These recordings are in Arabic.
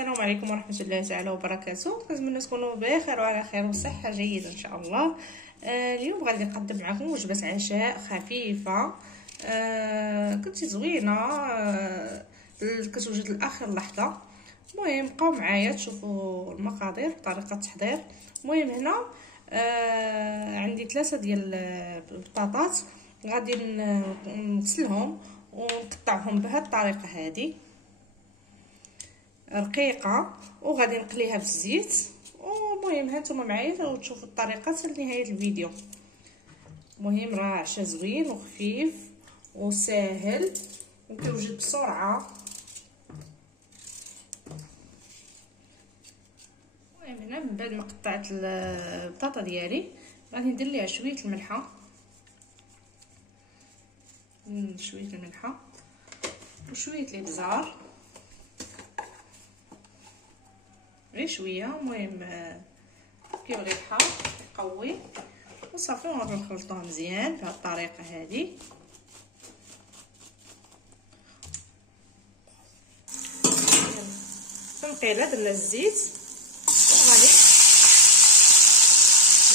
السلام عليكم ورحمه الله تعالى وبركاته. كنتمنى تكونوا بخير وعلى خير وصحه جيده ان شاء الله. اليوم غادي نقدم معكم وجبه عشاء خفيفه كنتي زوينه كتوجد لاخر لحظه. المهم بقاو معايا تشوفوا المقادير وطريقه التحضير. المهم هنا عندي 3 ديال البطاطات، غادي نغسلهم ونقطعهم بهذه الطريقه هذه رقيقه، وغادي نقليها في الزيت. ومهم هانتوما معايا وتشوفوا الطريقه حتى لنهايه الفيديو. المهم راه عشاء زوين وخفيف وساهل وكيوجد بسرعه. المهم هنا من بعد ما قطعت البطاطا ديالي غادي ندير ليها شويه الملحه، وشويه الابزار، غير شويه. المهم كيبغي الريحه يقوي وصافي. ونغادي نخلطوها مزيان بهذه الطريقه هذه. تنقيله درنا الزيت وغادي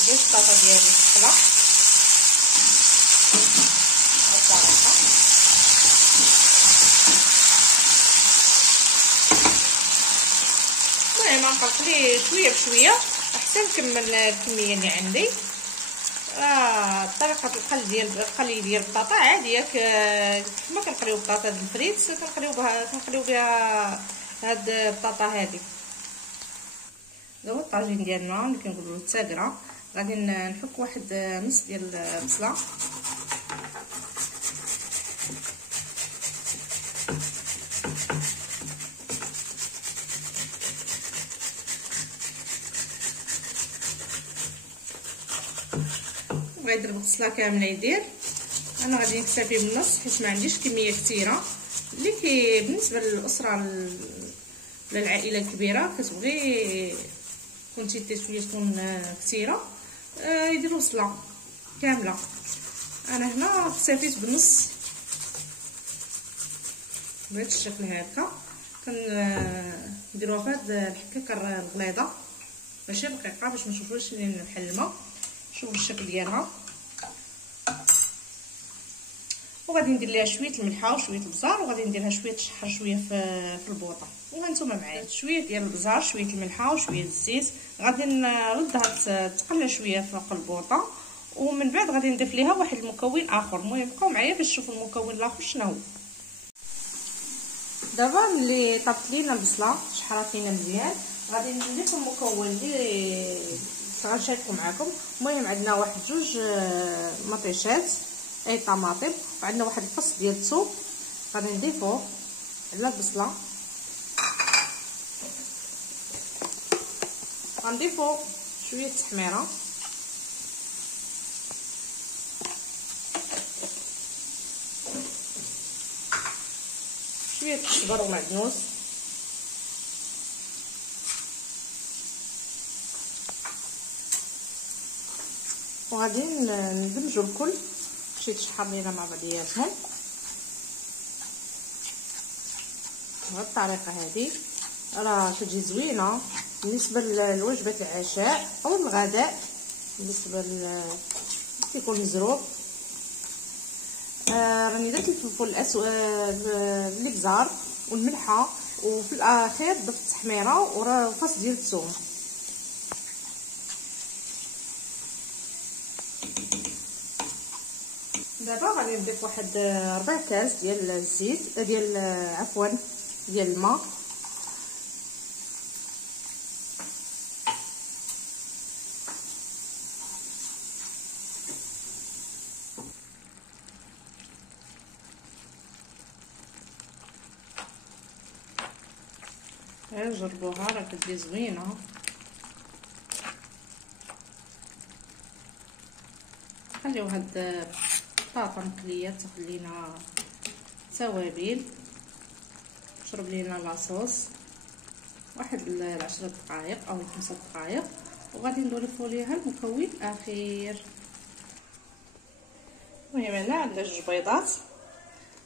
ندير البطاطا ديالي تقلى المهم نقليه شويه بشويه حتى نكمل الكميه اللي عندي. طريقه القلي ديال البطاطا عاديه كما كنقليو البطاطا ديال الفريت، كنقليو بها هاد البطاطا هذه. هذا هو الطاجين ديالنا اللي كنقولوا له التاكره. غادي نحك واحد نص ديال البصله، بغا يدير البصله كامله يدير. انا غادي نكتفي بالنص حيت ما عنديش كميه كثيره اللي بالنسبه للاسره للعائله الكبيره كتبغي كونتيتي شويه تكون كثيره يديروا بصله كامله. انا هنا اكتفيت بالنص بهذا الشكل هكا. كنديروها في هذه الحكاكه الغليظه ماشي رقيقه باش ما نشوفوش بحال الماء. شوفوا الشكل ديالها. وغادي ندير ليها شويه الملحه وشويه البزار، وغادي ندير لها شويه الشحر شويه في البوطه. وهانتوما معايا شويه ديال البزار شويه الملحه وشويه الزيت. غادي نردها تقلى شويه فوق البوطه، ومن بعد غادي نضيف ليها واحد المكون اخر. المهم بقاو معايا باش تشوفوا المكون الاخر شنو هو. دابا ملي طابت لينا البصله شحرات لينا مزيان غادي نضيف المكون اللي غنشاركو معكم. المهم عندنا واحد 2 مطيشات اي طماطم، وعندنا واحد الفص ديال الثوم غادي نضيفوه على البصله. غنضيفو شويه التحميره، شويه الصبر ومعدنوس، وغادي ندمجو الكل باش يتشحر لينا مع بعضياتهم بهذه الطريقه هذه. راه كتجي زوينه بالنسبه لوجبه العشاء او الغداء. بالنسبه كيكون مزروب. راني درت الفلفل الاسود الابزار والملحه، وفي الاخير ضفت التحميره وفص ديال الثوم. دابا غادي نضيف واحد 4 كاس ديال الزيت ديال الماء. جربوها راه كتجي زوينه. خليو هاد البطاطا مقليه تاخد لينا توابل، تشرب لينا لاصوص واحد 10 دقائق او 5 دقائق، وغادي نضيفوا ليها المكون الاخير. المهم هنا عندنا 2 بيضات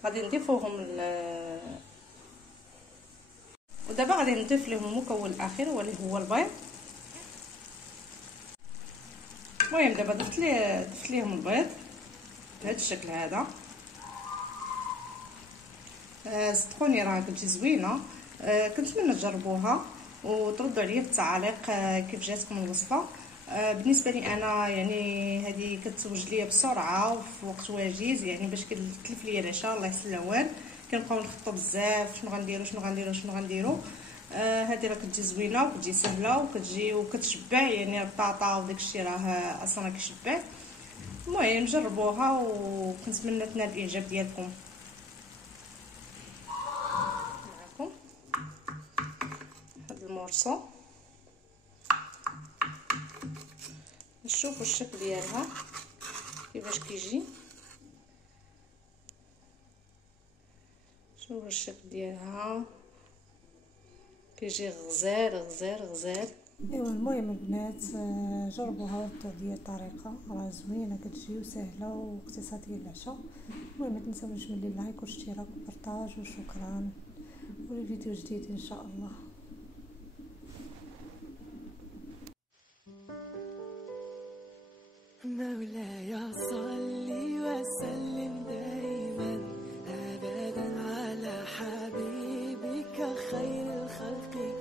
غادي نضيفوهم دابا غادي نضيف لهم المكون الاخير واللي هو البيض. المهم دابا ضفت ليهم البيض بهذا الشكل هذا. صدقوني راه كتجي زوينه. كنتمنى تجربوها وتردوا عليا في التعاليق كيف جاتكم الوصفه. بالنسبه لي انا يعني هذه كتوجد ليا بسرعه وفي وقت وجيز، يعني باش كتلف ليا العشاء الله يحسن العوان. كنبقاو نخططوا بزاف شنو غنديروا. هذه راه كتجي زوينه وكتجي سهله وكتجي وكتشبع، يعني البطاطا وداك الشيء راه اصلا كيشبع. المهم جربوها وكنتمنى تنال الاعجاب ديالكم. معكم هذا المورصو، نشوفوا الشكل ديالها كيفاش كيجي. شوفوا الشكل ديالها كيجي غزال. ايوا المهم البنات جربوها وابدعوا ديال الطريقه، راه زوينه كتجي وسهله واقتصاديه للعشاء. المهم ما تنساوش من اللايك والاشتراك والبارطاج، وشكرا ولفيديو جديد ان شاء الله. مولاي صل وسلم دائما أبدا على حبيبك خير الخلق